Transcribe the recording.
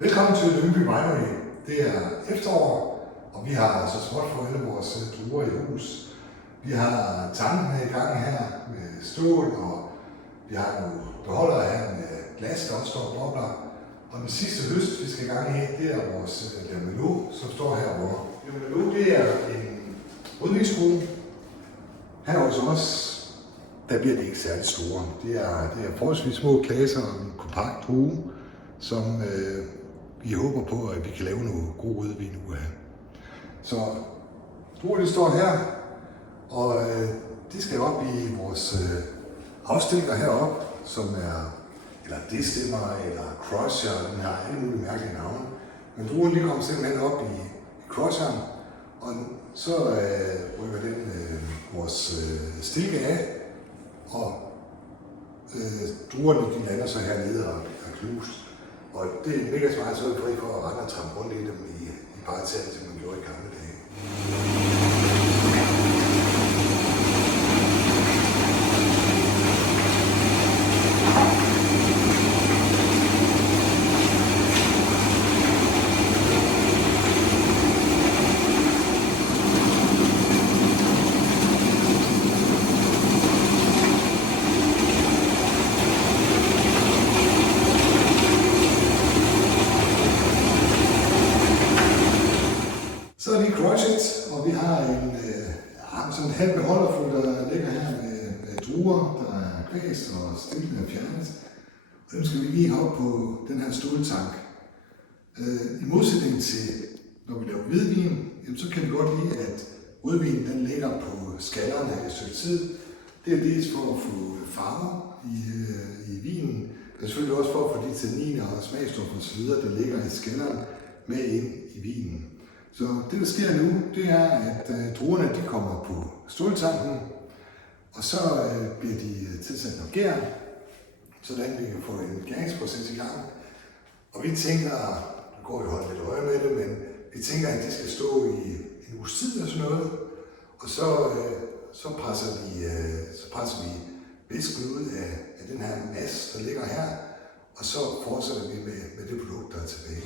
Velkommen til Lyngby Winery. Det er efterår, og vi har så småt for alle vores druer i hus. Vi har tankene i gang her med stål, og vi har nogle beholdere her med glas, der også står bobler. Og den sidste høst, vi skal i gang i, det er vores Merlot, som står herovre. Merlot, det er en rødvinsdrue. Her hos os, der bliver det ikke særlig store. Det er forholdsvis små klasser og en kompakt drue, som vi håber på, at vi kan lave noget god rødvin ud af. Så druerne står her, og det skal op i vores afstikker heroppe, som er eller Destemmer eller Crusher, den har alle mulige mærkelige navne. Men druerne de kommer simpelthen op i Crusheren, og så rykker den vores stilke af, og druerne de lander så hernede og er knust. Og det er mega smart, så er vi fri for at rende og trampe rundt i dem i parterre, som man gjorde i gamle dage. Så er det crushed, og vi har sådan en halv beholderfuld, der ligger her med druer, der er kvæst og stilken er fjernet. Og dem skal vi lige have op på den her ståltank. I modsætning til, når vi laver hvidvin, så kan vi godt lide, at rødvinen den ligger på skallerne et stykke tid. Det er dels for at få farver i vinen, men selvfølgelig også for at få de tanniner og smagstoffer osv., der ligger i skallerne, med ind i vinen. Så det, der sker nu, det er, at druerne de kommer på ståltanken, og så bliver de tilsat noget gær, sådan vi kan få en gæringsproces i gang. Og vi tænker, nu går vi holde lidt øje med det, men vi tænker, at det skal stå i en uges tid og sådan noget, og så presser vi væsken ud af den her masse, der ligger her, og så fortsætter vi med det produkt, der er tilbage.